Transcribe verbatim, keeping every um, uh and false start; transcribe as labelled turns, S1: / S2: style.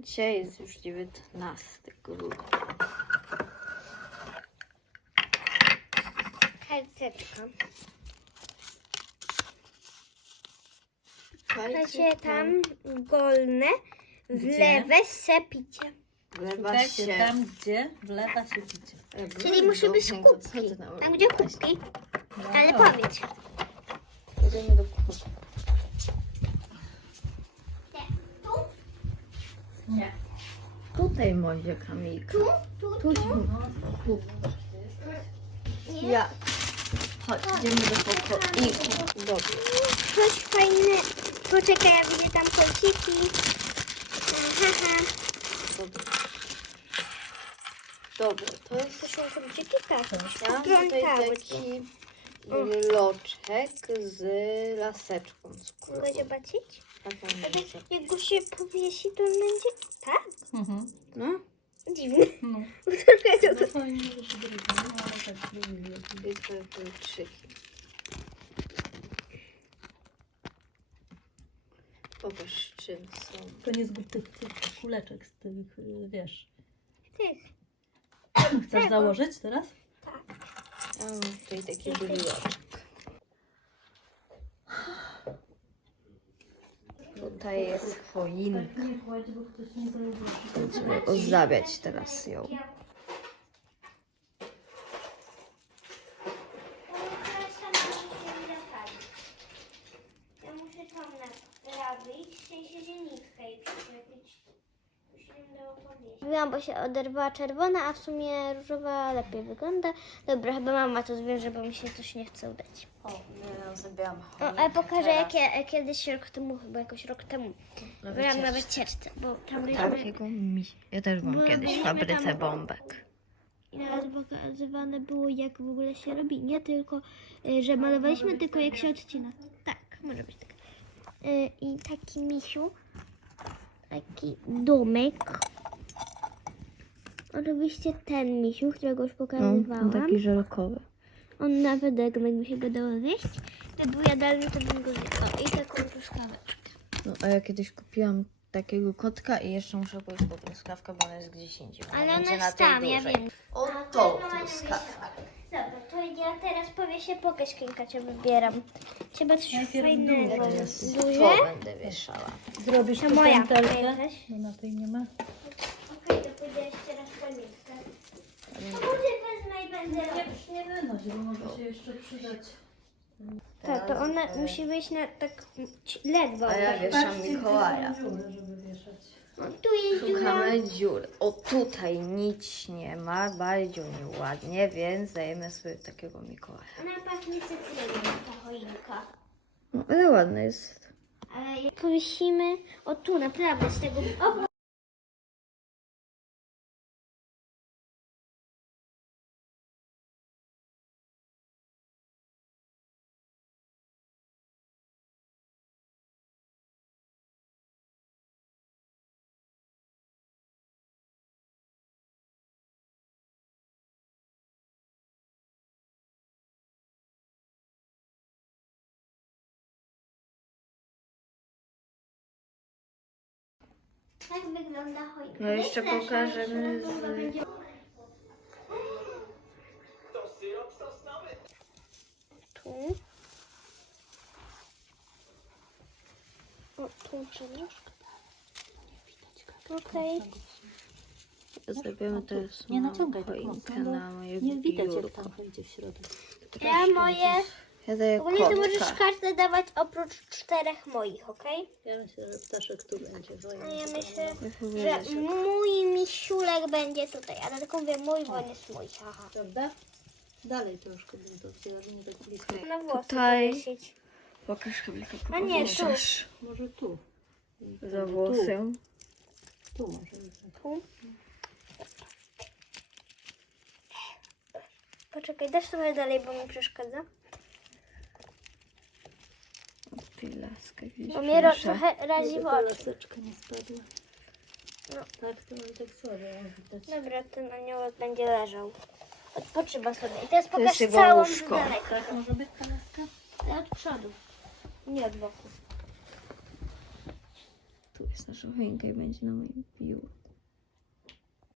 S1: Dzisiaj jest już dziewiętnasty grudnia.
S2: Karteczka.
S1: Słuchajcie,
S2: Macie tam golne, w
S3: Gdzie?
S2: lewe sepicie.
S1: wlewa
S3: Szukajcie
S1: się.
S3: tam, gdzie wlewa się picie.
S1: E,
S2: Czyli musi być
S1: dobrze,
S2: kubki.
S1: co ty tam
S2: Tam gdzie
S1: robiłaś?
S2: kubki.
S3: No.
S2: Ale powiedz.
S1: Idziemy do kubki.
S2: Tu?
S3: Nie.
S1: Tutaj moje Kamilka.
S2: Tu? Tu?
S1: Tu
S2: Tu?
S1: się tu.
S2: Nie?
S1: Ja. Chodź, idziemy do pokoiku. Dobrze.
S2: Coś fajne. Poczekaj, ja widzę tam kolciki. Haha.
S1: Dobrze. Dobra, to jest
S2: To są kolciki? Tak.
S1: ja tutaj
S2: Oglądałeś.
S1: taki loczek z laseczką.
S2: Mogę
S1: skórową.
S2: zobaczyć?
S1: Taka
S2: Ale
S1: laseczka.
S2: jak go się powiesi, to on będzie... Tak?
S3: Mhm.
S1: No.
S2: Dziwne.
S3: No.
S2: Trochę to...
S3: No fajnie, że się drugi, no ale tak lubię.
S1: I te kolczyki. Pokaż czym są.
S3: To nie zgub tych, tych kuleczek z tych, y, wiesz.
S2: Tych.
S3: Chcesz założyć teraz?
S1: Ja mam tutaj taki bryloczek. Tutaj jest choinka.
S3: Nie kładź, bo ktoś nie zauważy.
S1: Będziemy ozdabiać teraz ją.
S2: Ja muszę tam naprawić, w sensie zielniczkę i przyczepić. Mówiłam, bo się oderwała czerwona, a w sumie różowa lepiej wygląda. Dobra, chyba mama to zwierzę, bo mi się coś nie chce udać.
S1: O, ja zabiłam
S2: O,
S1: choinkę.
S2: ale pokażę
S1: Teraz
S2: jak ja kiedyś rok temu, chyba jakoś rok temu.
S1: na
S2: Byłam na
S1: wycieczce.
S2: wycieczce, bo tam byliśmy
S1: Takiego mi... Ja też byłam
S2: Byłem-
S1: kiedyś w
S2: byliśmy
S1: fabryce
S2: tam-
S1: bombek.
S2: i nawet pokazywane było, jak w ogóle się robi. Nie tylko, y, że malowaliśmy, tylko jak się odcina. Tak, może być tak. Y, I taki misiu, taki domek. Oczywiście ten misiu, którego już pokazywałam.
S1: No, taki żelkowy.
S2: On nawet jakby mi się go dało zjeść. Gdyby był jadalny, to bym go zjadła. I taką truskaweczkę.
S1: No, a ja kiedyś kupiłam takiego kotka i jeszcze muszę pójść po truskawkę, bo ona jest gdzieś indziej.
S2: Ale ona
S1: będzie na
S2: jest
S1: tej
S2: tam, ja
S1: dużej.
S2: wiem.
S1: O,
S2: A,
S1: tą
S2: to jest mama
S1: truskawkę.
S2: Dobra, to ja teraz powie się pokaż Kinka, cię wybieram. Trzeba coś
S3: Najpierw
S2: fajnego.
S3: duże.
S1: Teraz
S2: Duże?
S1: to będę wieszała.
S3: Zrobisz
S2: To
S3: tu
S2: moja
S3: pętelkę?
S2: pamiętasz?
S3: No na tej nie ma.
S2: Okej, to pójdę jeszcze raz pamiętkę. To może wezmę i będę robić.
S3: Nie wynoś, bo może się jeszcze przydać.
S2: Tak, to ona musi wyjść na tak ledwo.
S1: A ja wieszam Mikołaja.
S3: Dziurę, żeby wieszać.
S2: O, tu jest dziura.
S1: Szukamy dziur. O, tutaj nic nie ma, bardzo nieładnie, więc dajemy sobie takiego Mikołaja.
S2: Ona pachnie cytryną, ta choinka.
S1: No, ale ładny jest.
S2: Ale jak powiesimy, o tu naprawdę z tego... O, tak wygląda choinka.
S1: No jeszcze
S2: Jest lepsza,
S1: pokażemy
S2: jeszcze
S1: z-
S2: długo będzie- Tu. O, tu przenieżkę. Okej.
S1: Zrobimy teraz
S3: Nie
S1: małą
S3: naciągaj tak
S1: choinkę
S3: mocno, bo
S1: na moje
S3: nie widać jak
S1: biurko.
S3: tam wejdzie w środek.
S2: Ja moje...
S1: Ja daję
S2: W ogóle ty możesz
S1: kotka.
S2: każde dawać oprócz czterech moich, okej?
S3: Ja myślę, że ptaszek tu będzie.
S2: A ja myślę,
S1: Ja chyba
S2: że
S1: wiesz,
S2: mój misiulek będzie tutaj. Ale tylko mówię mój, bo on jest mój. Aha.
S3: Prawda? Dalej troszkę bym to wzięła, że nie tak blisko.
S2: Na włosy
S1: Tutaj.
S2: powiesić.
S1: Pokaż Kamilka,
S2: A nie, tu.
S1: powieszasz
S3: Może tu.
S1: za włosy.
S3: Tu, tu może być.
S2: Tu. Poczekaj, dasz trochę dalej, bo mi przeszkadza.
S1: Ty laskę
S2: Bo mnie ro-
S1: widzisz,
S2: trochę razi w
S3: Żeby ta
S2: oczy.
S3: laseczka nie spadła.
S2: No.
S3: Tak, to ale tak słabo widać.
S2: Dobra, ten aniołek będzie leżał. Odpoczywa sobie. I teraz
S1: To
S2: pokaż
S1: jest jego
S2: całą z
S1: łóżko.
S2: daleka.
S3: Tak może być ta laska?
S2: Ale od przodu. Nie od boku.
S1: Tu jest jest nasza choinka i będzie na moim biurku.